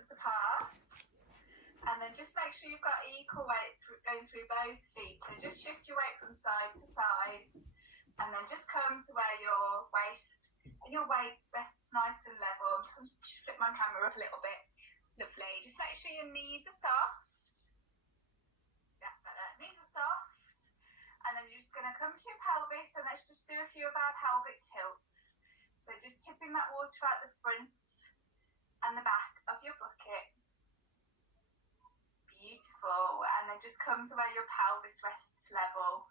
distance apart. And then just make sure you've got equal weight going through both feet. So just shift your weight from side to side. And then just come to where your waist and your weight rests nice and level. I'm just going to flip my camera up a little bit. Lovely. Just make sure your knees are soft. That's better. Knees are soft. And then you're just going to come to your pelvis, and let's just do a few of our pelvic tilts. So just tipping that water out the front and the back of your bucket. Beautiful. And then just come to where your pelvis rests level.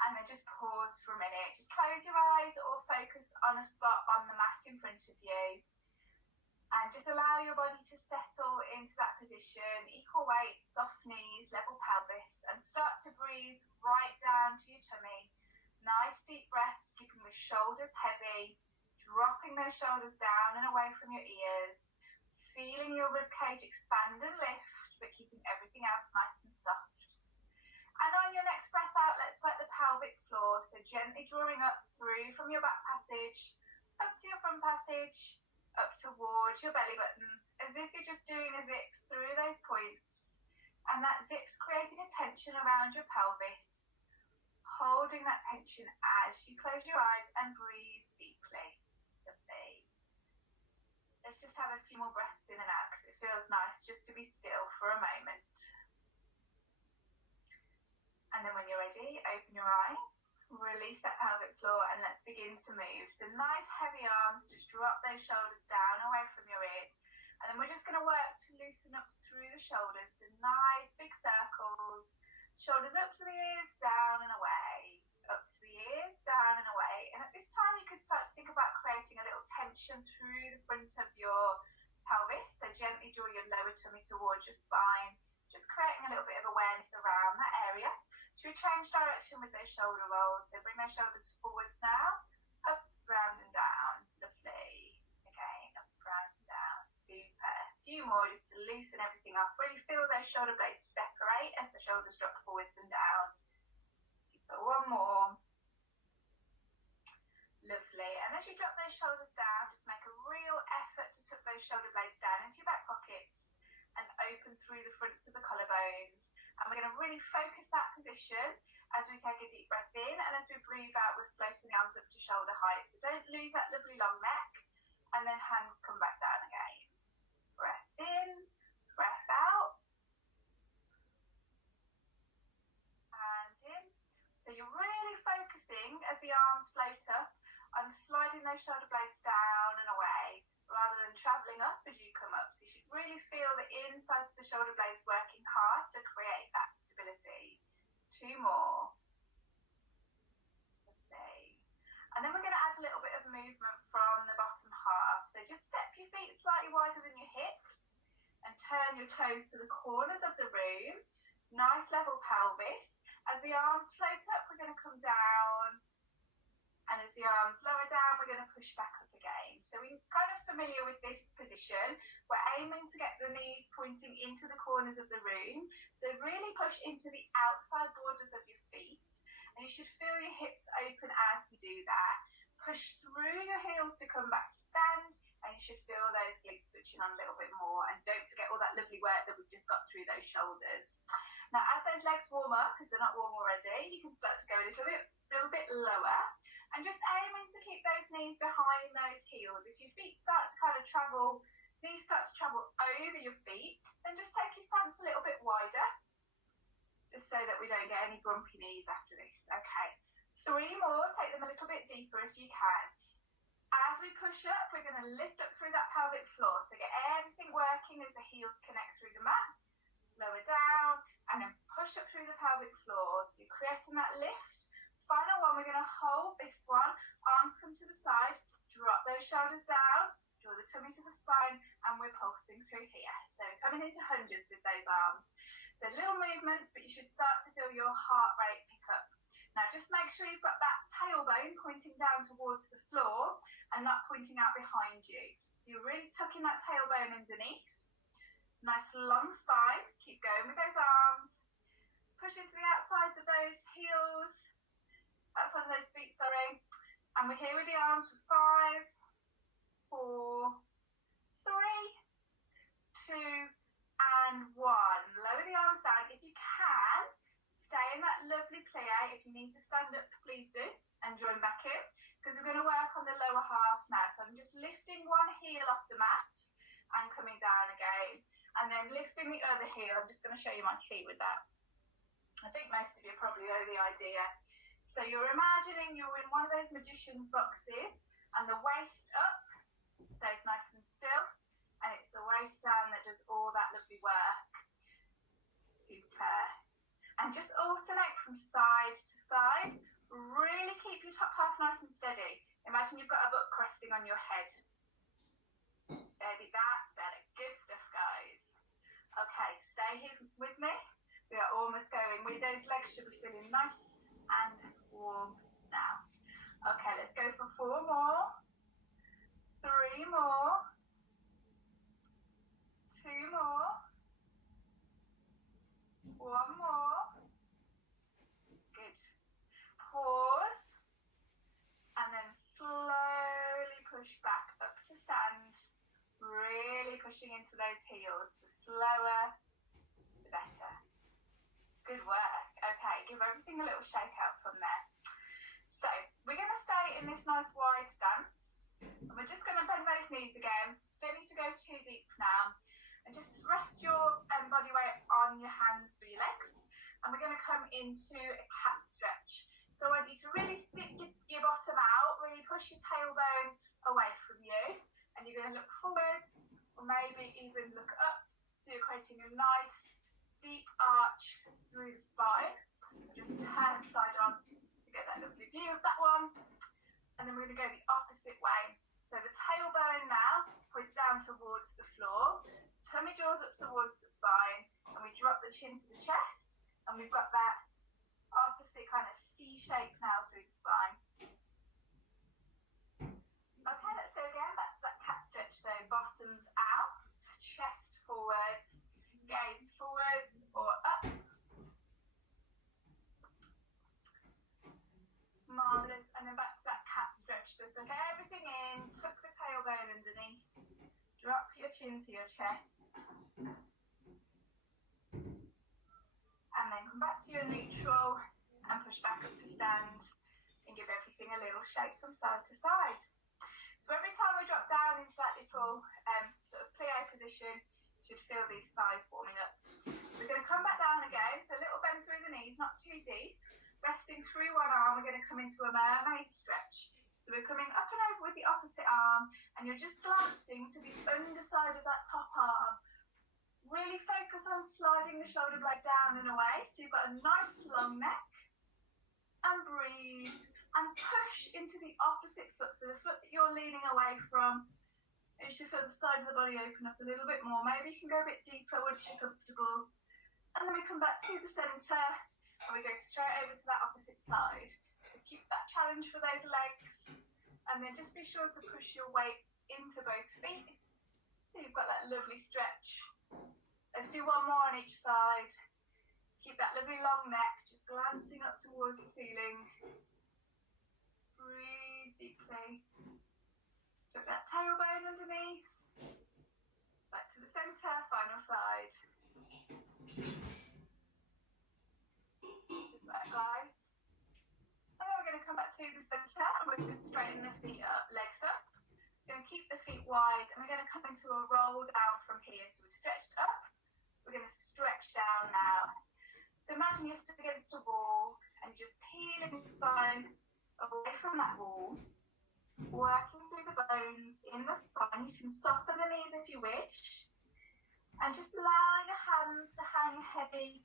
And then just pause for a minute. Just close your eyes or focus on a spot on the mat in front of you. And just allow your body to settle into that position. Equal weight, soft knees, level pelvis. And start to breathe right down to your tummy. Nice deep breaths, keeping the shoulders heavy. Dropping those shoulders down and away from your ears. Feeling your ribcage expand and lift, but keeping everything else nice and soft. And on your next breath out, let's sweat the pelvic floor. So gently drawing up through from your back passage, up to your front passage, up towards your belly button, as if you're just doing a zip through those points. And that zip's creating a tension around your pelvis, holding that tension as you close your eyes and breathe deeply. Lovely. Let's just have a few more breaths in and out, because it feels nice just to be still for a moment. And then when you're ready, open your eyes, release that pelvic floor, and let's begin to move. So nice heavy arms, just drop those shoulders down away from your ears. And then we're just going to work to loosen up through the shoulders. So nice big circles, shoulders up to the ears, down and away, up to the ears, down and away. And at this time you could start to think about creating a little tension through the front of your pelvis. So gently draw your lower tummy towards your spine, just creating a little bit of awareness around that area. Should we change direction with those shoulder rolls? So bring those shoulders forwards now, up, round and down. Lovely. Again, up, round and down. Super. A few more just to loosen everything up. Really feel those shoulder blades separate as the shoulders drop forwards and down. Super. One more. Lovely. And as you drop those shoulders down, just make a real effort to tuck those shoulder blades down into your back pockets and open through the fronts of the collarbones. And we're going to really focus that position as we take a deep breath in, and as we breathe out, we're floating the arms up to shoulder height. So don't lose that lovely long neck, and then hands come back down again. Breath in, breath out, and in. So you're really focusing as the arms float up on sliding those shoulder blades down and away, rather than travelling up as you come up. So you should really feel the insides of the shoulder blades working hard to create that stability. Two more. Lovely. And then we're going to add a little bit of movement from the bottom half. So just step your feet slightly wider than your hips and turn your toes to the corners of the room. Nice level pelvis. As the arms float up, we're going to come down. And as the arms lower down, we're going to push back up again. So we're kind of familiar with this position. We're aiming to get the knees pointing into the corners of the room. So really push into the outside borders of your feet. And you should feel your hips open as you do that. Push through your heels to come back to stand. And you should feel those glutes switching on a little bit more. And don't forget all that lovely work that we've just got through those shoulders. Now, as those legs warm up, because they're not warm already, you can start to go a little bit lower. And just aiming to keep those knees behind those heels. If your feet start to kind of travel, knees start to travel over your feet, then just take your stance a little bit wider, just so that we don't get any grumpy knees after this. Okay, 3 more, take them a little bit deeper if you can. As we push up, we're going to lift up through that pelvic floor. So get everything working as the heels connect through the mat, lower down, and then push up through the pelvic floor. So you're creating that lift. Final one, we're going to hold this one, arms come to the side, drop those shoulders down, draw the tummy to the spine, and we're pulsing through here. So we're coming into hundreds with those arms. So little movements, but you should start to feel your heart rate pick up. Now just make sure you've got that tailbone pointing down towards the floor and not pointing out behind you. So you're really tucking that tailbone underneath. Nice long spine, keep going with those arms. Push into the outsides of those heels. Outside of those feet, sorry. And we're here with the arms for 5, 4, 3, lovely plie. If you need to stand up, please do, and join back in, because we're going to work on the lower half now. So I'm just lifting one heel off the mat and coming down again, and then lifting the other heel. I'm just going to show you my feet with that. I think most of you probably know the idea. So you're imagining you're in one of those magician's boxes, and the waist up stays nice and still, and it's the waist down that does all that lovely work. Super. And just alternate from side to side. Really keep your top half nice and steady. Imagine you've got a book resting on your head. Steady, that's better. Good stuff, guys. Okay, stay here with me. We are almost going. Those legs should be feeling nice and warm now. Okay, let's go for 4 more. 3 more. 2 more. 1 more. Good. Pause. And then slowly push back up to stand. Really pushing into those heels. The slower, the better. Good work. Okay, give everything a little shake out from there. So we're going to stay in this nice wide stance. And we're just going to bend those knees again. Don't need to go too deep now. And just rest your body weight on your hands through your legs. And we're going to come into a cat stretch. So I want you to really stick your bottom out, really push your tailbone away from you. And you're going to look forwards, or maybe even look up. So you're creating a nice deep arch through the spine. Just turn side on to get that lovely view of that one. And then we're going to go the opposite way. So the tailbone now points down towards the floor. Tummy draws up towards the spine, and we drop the chin to the chest, and we've got that opposite kind of C shape now through the spine. Okay, let's go again. Back to that cat stretch. So bottoms out, chest forwards, gaze forwards or up. Marvellous. And then back to that cat stretch. So suck everything in, tuck the tailbone underneath, drop your chin to your chest. And then come back to your neutral and push back up to stand and give everything a little shake from side to side. So every time we drop down into that little sort of plie position, you should feel these thighs warming up. We're going to come back down again, so a little bend through the knees, not too deep. Resting through one arm, we're going to come into a mermaid stretch. So we're coming up and over with the opposite arm, and you're just glancing to the underside of that top arm. Really focus on sliding the shoulder blade down and away, so you've got a nice long neck. And breathe, and push into the opposite foot, so the foot that you're leaning away from, you should feel the side of the body open up a little bit more. Maybe you can go a bit deeper once you're comfortable. And then we come back to the centre, and we go straight over to that opposite side. So keep that challenge for those legs, and then just be sure to push your weight into both feet, so you've got that lovely stretch. Let's do 1 more on each side. Keep that lovely long neck, just glancing up towards the ceiling. Breathe deeply. Tuck that tailbone underneath. Back to the centre, final side. Good work, guys. And then we're going to come back to the centre, and we're going to straighten the feet up, legs up. We're going to keep the feet wide, and we're going to come into a roll down from here. So we've stretched up. We're going to stretch down now. So imagine you're stood against a wall, and you're just peeling your spine away from that wall, working through the bones in the spine. You can soften the knees if you wish, and just allow your hands to hang heavy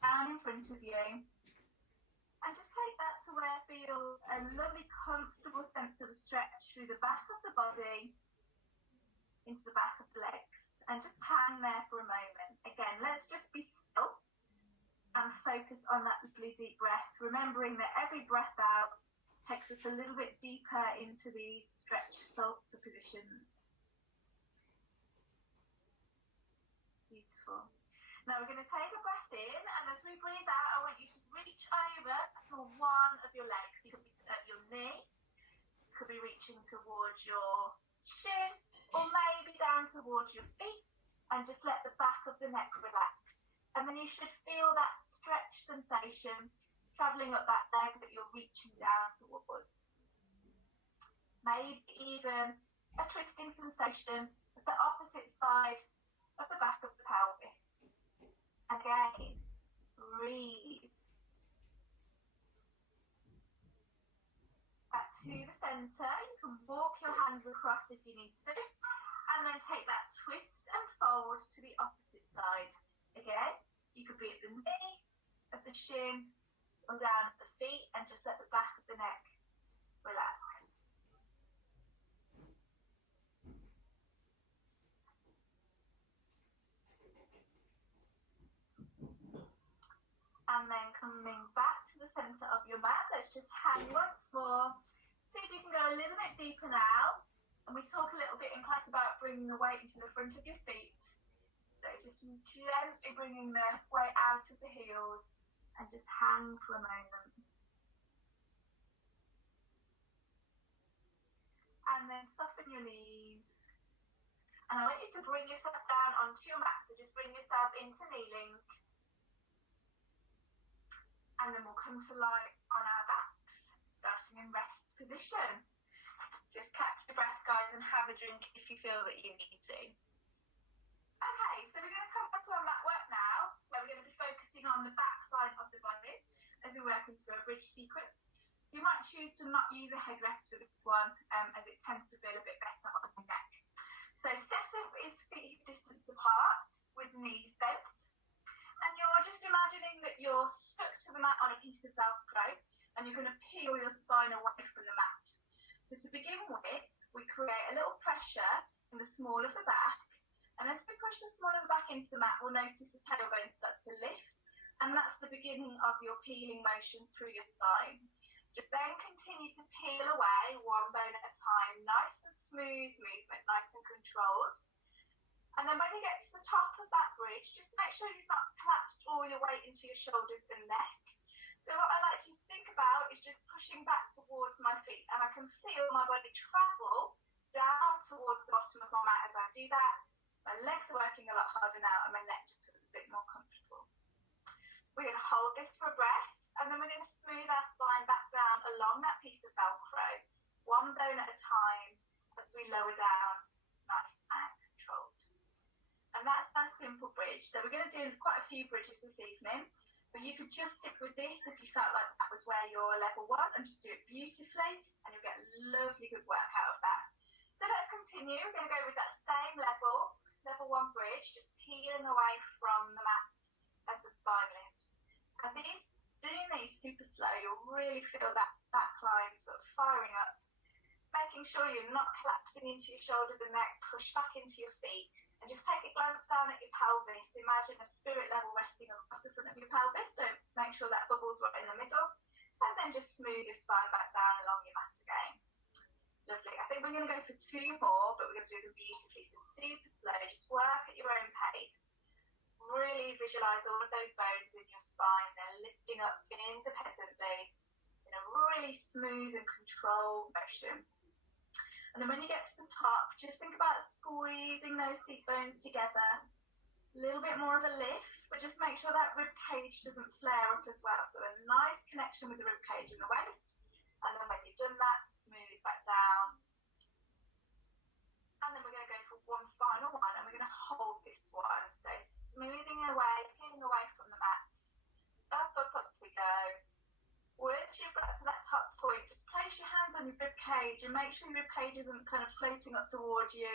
down in front of you. And just take that to where it feels a lovely, comfortable sense of a stretch through the back of the body, into the back of the legs, and just hang there for a moment. Again, let's just be still and focus on that lovely deep breath, remembering that every breath out takes us a little bit deeper into these stretch salsa positions. Beautiful. Now we're going to take a breath in, and as we breathe out, I want you to reach over to one of your legs. You could be at your knee, you could be reaching towards your shin, or maybe down towards your feet, and just let the back of the neck relax. And then you should feel that stretch sensation travelling up that leg that you're reaching down towards. Maybe even a twisting sensation at the opposite side of the back of the pelvis. Again, breathe. Back to the centre. You can walk your hands across if you need to. And then take that twist and fold to the opposite side. Again, you could be at the knee, at the shin, or down at the feet, and just let the back of the neck relax. And then coming back to the centre of your mat, let's just hang once more. See if you can go a little bit deeper now. And we talk a little bit in class about bringing the weight into the front of your feet. So just gently bringing the weight out of the heels and just hang for a moment. And then soften your knees. And I want you to bring yourself down onto your mat. So just bring yourself into kneeling. And then we'll come to lie on our backs, starting in rest position. Just catch the breath, guys, and have a drink if you feel that you need to. Okay, so we're going to come on to our mat work now, where we're going to be focusing on the back line of the body as we work into a bridge sequence. So you might choose to not use a headrest for this one, as it tends to feel a bit better on the neck. So setup is feet hip distance apart with knees bent. And you're just imagining that you're stuck to the mat on a piece of Velcro, and you're going to peel your spine away from the mat. So to begin with, we create a little pressure in the small of the back, and as we push the small of the back into the mat, we'll notice the tailbone starts to lift, and that's the beginning of your peeling motion through your spine. Just then continue to peel away one bone at a time, nice and smooth movement, nice and controlled. And then when you get to the top of that bridge, just make sure you've not collapsed all your weight into your shoulders and neck. So what I like you to think about is just pushing back towards my feet, and I can feel my body travel down towards the bottom of my mat as I do that. My legs are working a lot harder now, and my neck just looks a bit more comfortable. We're going to hold this for a breath, and then we're going to smooth our spine back down along that piece of Velcro, one bone at a time as we lower down, nice and controlled. And that's our simple bridge. So we're going to do quite a few bridges this evening. But you could just stick with this if you felt like that was where your level was, and just do it beautifully, and you'll get lovely good work out of that. So let's continue. We're going to go with that same level 1 bridge, just peeling away from the mat as the spine lifts. And doing these super slow, you'll really feel that back line sort of firing up, making sure you're not collapsing into your shoulders and neck, push back into your feet. And just take a glance down at your pelvis. Imagine a spirit level resting across the front of your pelvis. Don't make sure that bubble's right in the middle. And then just smooth your spine back down along your mat again. Lovely. I think we're going to go for 2 more, but we're going to do them beautifully. So super slow. Just work at your own pace. Really visualise all of those bones in your spine. They're lifting up independently in a really smooth and controlled motion. And then when you get to the top, just think about squeezing those seat bones together. A little bit more of a lift, but just make sure that rib cage doesn't flare up as well. So a nice connection with the rib cage and the waist. And then when you've done that, smooth back down. And then we're going to go for one final one, and we're going to hold this one. So smoothing away, peeling away from the mat. Up, up, up we go. Once you've got to that top point, just place your hands on your rib cage and make sure your rib cage isn't kind of floating up towards you.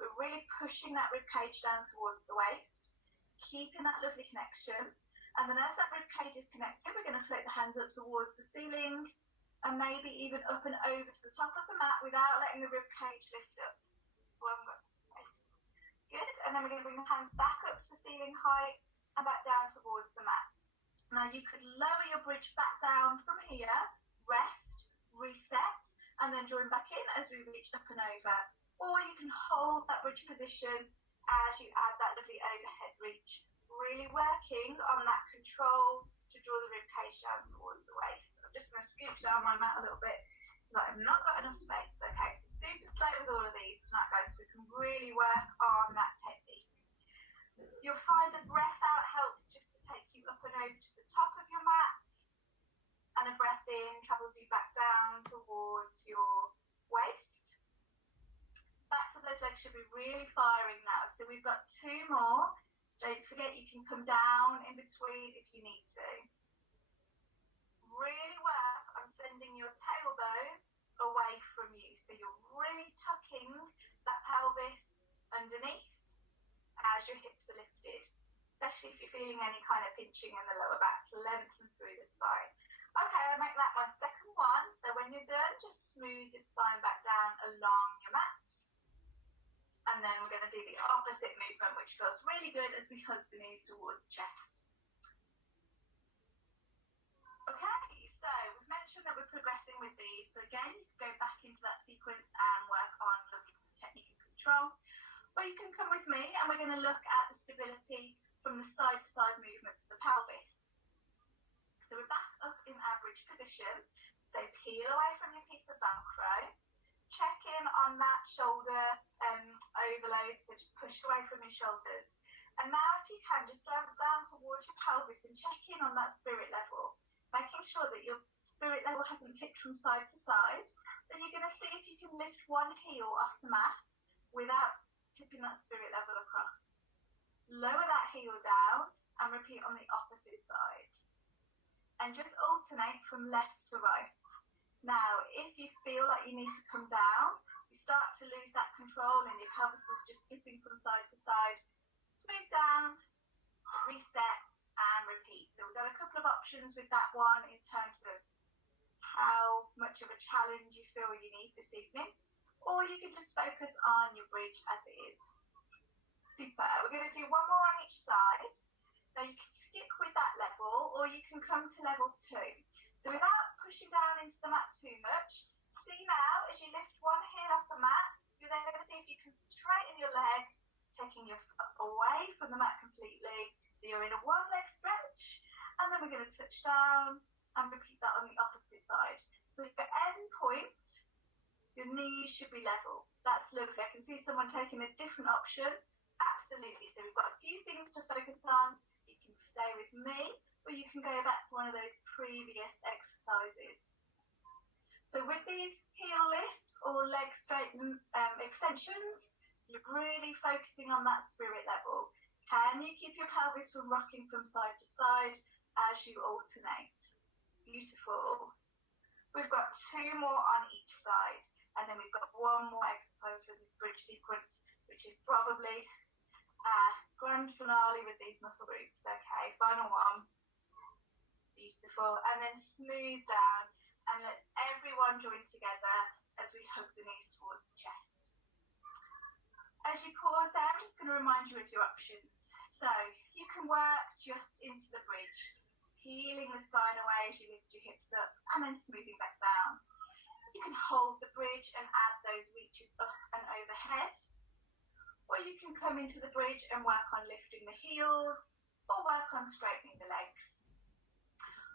We're really pushing that rib cage down towards the waist, keeping that lovely connection. And then as that rib cage is connected, we're going to float the hands up towards the ceiling and maybe even up and over to the top of the mat without letting the rib cage lift up. One more space. Good. And then we're going to bring the hands back up to ceiling height and back down towards the mat. Now you could lower your bridge back down from here, rest, reset, and then join back in as we reach up and over. Or you can hold that bridge position as you add that lovely overhead reach. Really working on that control to draw the rib cage down towards the waist. I'm just going to scoop down my mat a little bit because I've not got enough space. Okay, so super slow with all of these tonight, guys, so we can really work on that technique. You'll find a breath out helps just to take you up and over to the top of your mat. in, travels you back down towards your waist. Backs of those legs should be really firing now. So we've got 2 more. Don't forget you can come down in between if you need to. Really work on sending your tailbone away from you. So you're really tucking that pelvis underneath as your hips are lifted, especially if you're feeling any kind of pinching in the lower back, lengthen through the spine. Okay, I'll make that my second one. So when you're done, just smooth your spine back down along your mat. And then we're going to do the opposite movement, which feels really good as we hug the knees towards the chest. Okay, so we've mentioned that we're progressing with these. So again, you can go back into that sequence and work on looking for technique and control. Or you can come with me and we're going to look at the stability from the side-to-side movements of the pelvis. So we're back up in average position. So peel away from your piece of Velcro. Check in on that shoulder overload, so just push away from your shoulders. And now if you can, just glance down towards your pelvis and check in on that spirit level, making sure that your spirit level hasn't tipped from side to side. Then you're going to see if you can lift one heel off the mat without tipping that spirit level across. Lower that heel down and repeat on the opposite side. And just alternate from left to right. Now, if you feel like you need to come down, you start to lose that control and your pelvis is just dipping from side to side. Smooth down, reset, and repeat. So we've got a couple of options with that one in terms of how much of a challenge you feel you need this evening. Or you can just focus on your bridge as it is. Super. We're going to do one more on each side. Now you can stick with that level or you can come to level 2. So without pushing down into the mat too much, see now as you lift one heel off the mat, you're then going to see if you can straighten your leg, taking your foot away from the mat completely. So you're in a one leg stretch, and then we're going to touch down and repeat that on the opposite side. So at your end point, your knees should be level. That's lovely. I can see someone taking a different option. Absolutely. So we've got a few things to focus on. You can stay with me, or you can go back to one of those previous exercises. So with these heel lifts or leg straighten extensions, you're really focusing on that spirit level. Can you keep your pelvis from rocking from side to side as you alternate? Beautiful. We've got 2 more on each side, and then we've got one more exercise for this bridge sequence, which is probably grand finale with these muscle groups. Okay, final one. Beautiful. And then smooth down, and let's everyone join together as we hug the knees towards the chest. As you pause there, I'm just going to remind you of your options. So you can work just into the bridge, peeling the spine away as you lift your hips up and then smoothing back down. You can hold the bridge and add those reaches up and overhead. Or you can come into the bridge and work on lifting the heels or work on straightening the legs.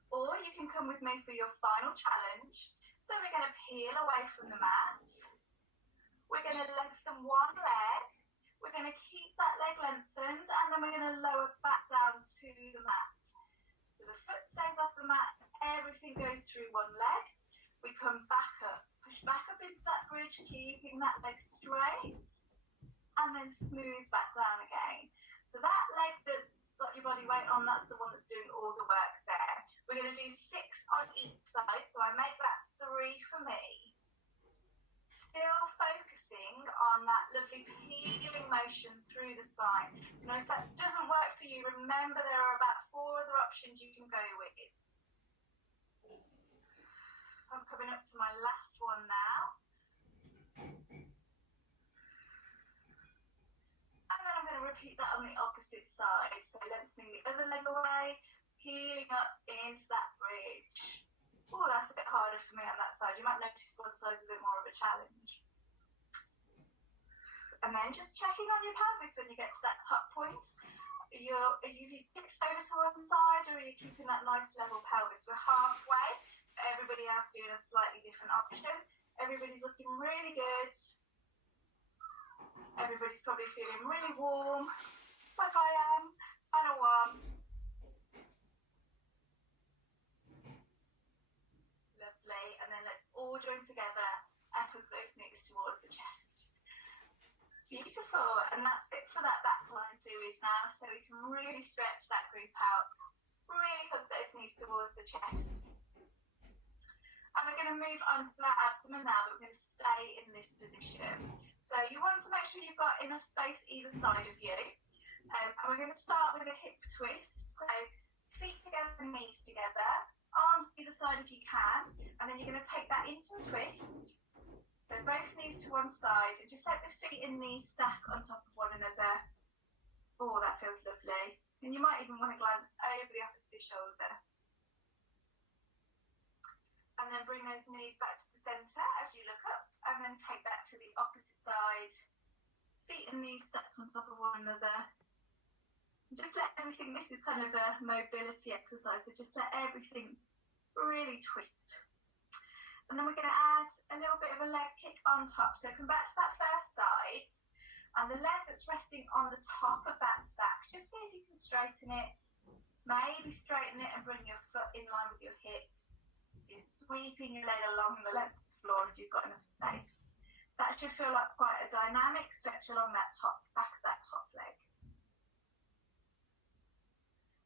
Or you can come with me for your final challenge. So we're going to peel away from the mat. We're going to lengthen one leg. We're going to keep that leg lengthened, and then we're going to lower back down to the mat. So the foot stays off the mat, everything goes through one leg. We come back up, push back up into that bridge, keeping that leg straight, and then smooth back down again. So that leg that's got your body weight on, that's the one that's doing all the work there. We're going to do 6 on each side, so I make that 3 for me. Still focusing on that lovely peeling motion through the spine. Now, if that doesn't work for you, remember there are about 4 other options you can go with. I'm coming up to my last one now. And then I'm going to repeat that on the opposite side. So lengthening the other leg away, peeling up into that bridge. Oh, that's a bit harder for me on that side. You might notice one side's a bit more of a challenge. And then just checking on your pelvis when you get to that top point. Are you tipped over to one side, or are you keeping that nice level pelvis? We're halfway. Everybody else doing a slightly different option. Everybody's looking really good. Everybody's probably feeling really warm, like I am. Final one. join together and hook those knees towards the chest. Beautiful, and that's it for that back line series now, so we can really stretch that group out, really hook those knees towards the chest. And we're going to move on to our abdomen now, but we're going to stay in this position. So you want to make sure you've got enough space either side of you. And we're going to start with a hip twist. So feet together, knees together, arms either side if you can. And then you're going to take that into a twist. So both knees to one side, and just let the feet and knees stack on top of one another. Oh, that feels lovely. And you might even want to glance over the opposite shoulder. And then bring those knees back to the centre as you look up, and then take that to the opposite side. Feet and knees stacked on top of one another. Just let everything, this is kind of a mobility exercise, so just let everything really twist. And then we're going to add a little bit of a leg kick on top. So come back to that first side, and the leg that's resting on the top of that stack, just see if you can straighten it. Maybe straighten it and bring your foot in line with your hip. So you're sweeping your leg along the length of the floor if you've got enough space. That should feel like quite a dynamic stretch along that back of that top leg.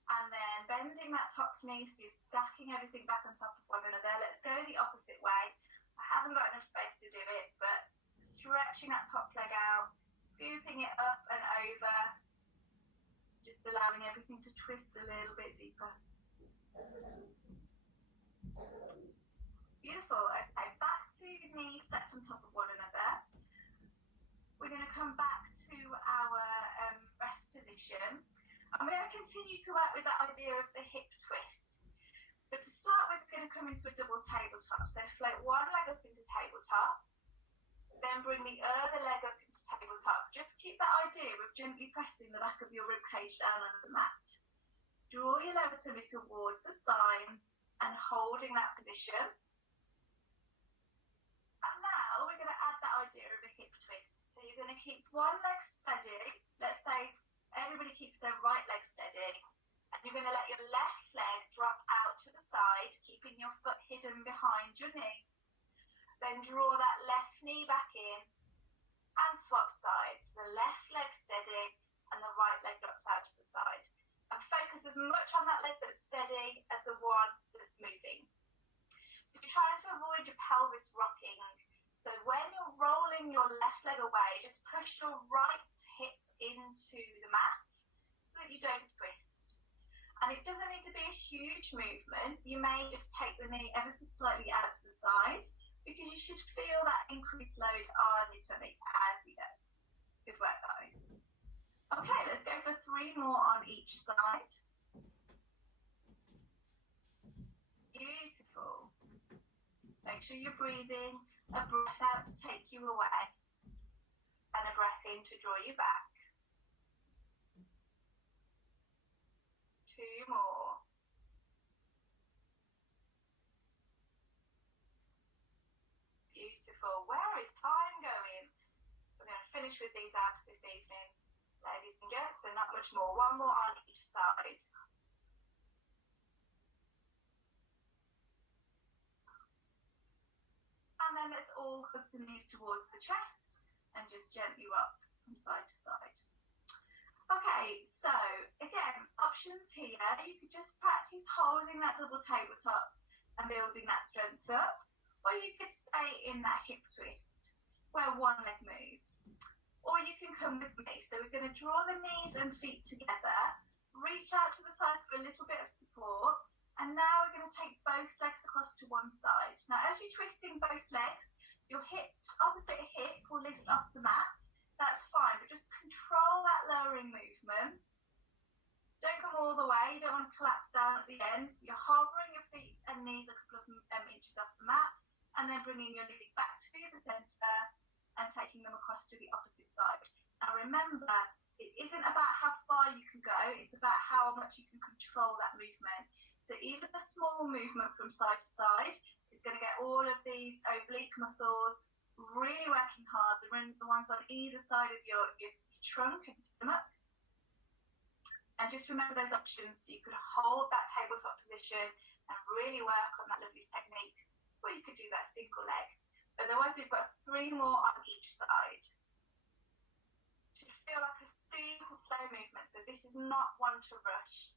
And then bending that top knee, so you're stacking everything back on top of one another. Let's go the opposite way. I haven't got enough space to do it, but stretching that top leg out, scooping it up and over, just allowing everything to twist a little bit deeper. Beautiful. Okay, back to knees stacked on top of one another. We're going to come back to our rest position. I'm going to continue to work with that idea of the hip twist. But to start with, we're going to come into a double tabletop. So float one leg up into tabletop, then bring the other leg up into tabletop. Just keep that idea of gently pressing the back of your rib cage down onto the mat. Draw your lower tummy towards the spine and holding that position. And now we're going to add that idea of a hip twist. So you're going to keep one leg steady. Let's say everybody keeps their right leg steady, and you're going to let your left leg drop out to the side, keeping your foot hidden behind your knee. Then draw that left knee back in and swap sides. The left leg steady and the right leg drops out to the side. And focus as much on that leg that's steady as the one that's moving. So you're trying to avoid your pelvis rocking. So when you're rolling your left leg away, just push your right hip into the mat so that you don't twist. And it doesn't need to be a huge movement. You may just take the knee ever so slightly out to the side, because you should feel that increased load on your tummy as we go. Good work, guys. Okay, let's go for 3 more on each side. Beautiful. Make sure you're breathing, a breath out to take you away, and a breath in to draw you back. 2 more. Beautiful. Where is time going? We're going to finish with these abs this evening, ladies and gents, so not much more. 1 more on each side. And then let's all hook the knees towards the chest and just gently rock from side to side. Okay, so again, options here. You could just practice holding that double tabletop and building that strength up, or you could stay in that hip twist where one leg moves. Or you can come with me. So we're going to draw the knees and feet together, reach out to the side for a little bit of support, and now we're going to take both legs across to one side. Now, as you're twisting both legs, your opposite hip will lift off the mat. That's fine, but just control that lowering movement. Don't come all the way. You don't want to collapse down at the end. So you're hovering your feet and knees a couple of inches off the mat, and then bringing your knees back to the centre and taking them across to the opposite side. Now remember, it isn't about how far you can go, it's about how much you can control that movement. So even a small movement from side to side is going to get all of these oblique muscles really working hard, the ones on either side of your trunk and stomach. And just remember those options. So you could hold that tabletop position and really work on that lovely technique or you could do that single leg. Otherwise, we've got 3 more on each side. It should feel like a super slow movement, so this is not one to rush.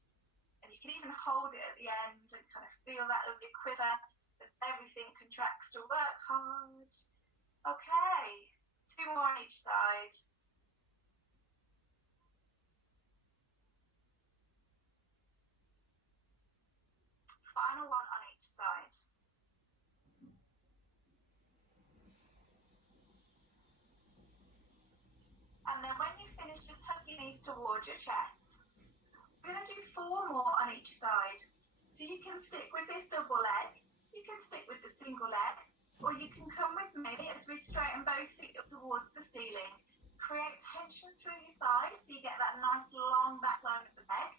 And you can even hold it at the end and kind of feel that lovely quiver as everything contracts to work hard. Okay, 2 more on each side. Final one on each side. And then when you finish, just hug your knees towards your chest. We're going to do 4 more on each side. So you can stick with this double leg, you can stick with the single leg, or you can come with me as we straighten both feet up towards the ceiling. Create tension through your thighs so you get that nice long back line of the leg.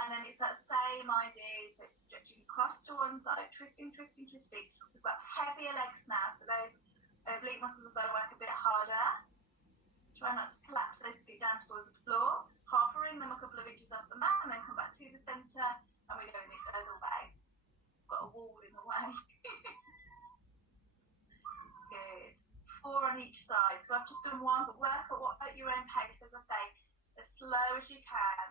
And then it's that same idea, so stretching across to one side, twisting, twisting, twisting. We've got heavier legs now, so those oblique muscles have got to work a bit harder. Try not to collapse those feet down towards the floor. Half-ring them a couple of inches off the mat, and then come back to the centre, and we go in the other way. Got a wall in the way. Good. 4 on each side. So I've just done 1, but work at your own pace, as I say, as slow as you can.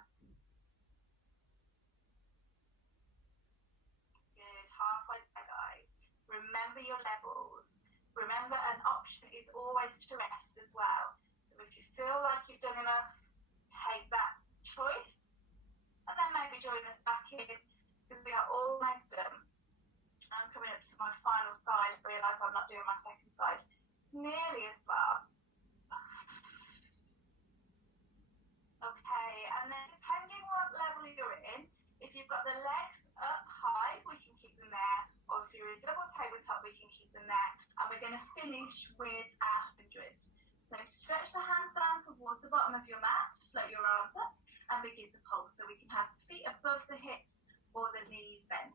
Good. Halfway there, guys. Remember your levels. Remember, an option is always to rest as well. So if you feel like you've done enough, take that choice, and then maybe join us back in, because we are almost done. I'm coming up to my final side. I realise I'm not doing my second side nearly as far. Okay, and then depending what level you're in, if you've got the legs up high, we can keep them there, or if you're in double tabletop, we can keep them there. And we're going to finish with our hundreds. So stretch the hands down towards the bottom of your mat, float your arms up, and begin to pulse. So we can have the feet above the hips or the knees bent.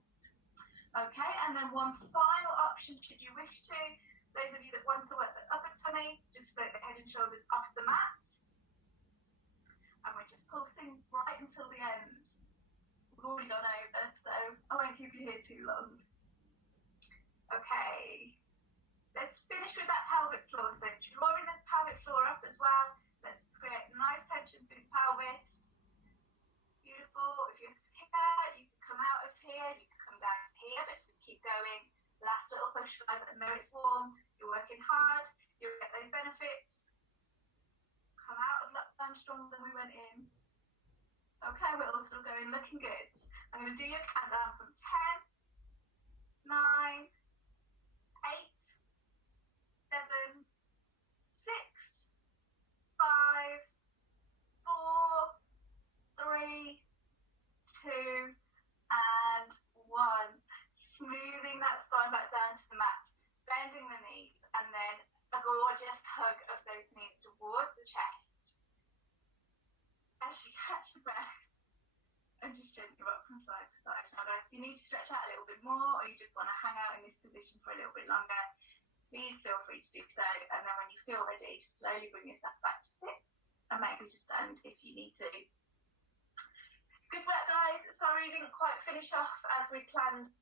Okay, and then one final option, should you wish to, those of you that want to work the upper tummy, just float the head and shoulders off the mat. And we're just pulsing right until the end. We've already gone over, so I won't keep you here too long. Okay, let's finish with that pelvic floor. So drawing the pelvic floor up as well. Let's create nice tension through the pelvis. Beautiful. If you're here, you can come out of here, you can come down to here, but just keep going. Last little push, guys. I know it's warm, you're working hard, you'll get those benefits. Come out of lockdown stronger than we went in. Okay, we're all still going, looking good. I'm going to do your countdown from 10, 9, 8, 7, 6, 5, 4, 3, 2, and 1. Smoothing that spine back down to the mat, bending the knees, and then a gorgeous hug of those knees towards the chest. As you catch your breath, and just gently rock from side to side. Now guys, if you need to stretch out a little bit more, or you just want to hang out in this position for a little bit longer, please feel free to do so. And then when you feel ready, slowly bring yourself back to sit, and maybe to stand if you need to. Good work, guys. Sorry, didn't quite finish off as we planned.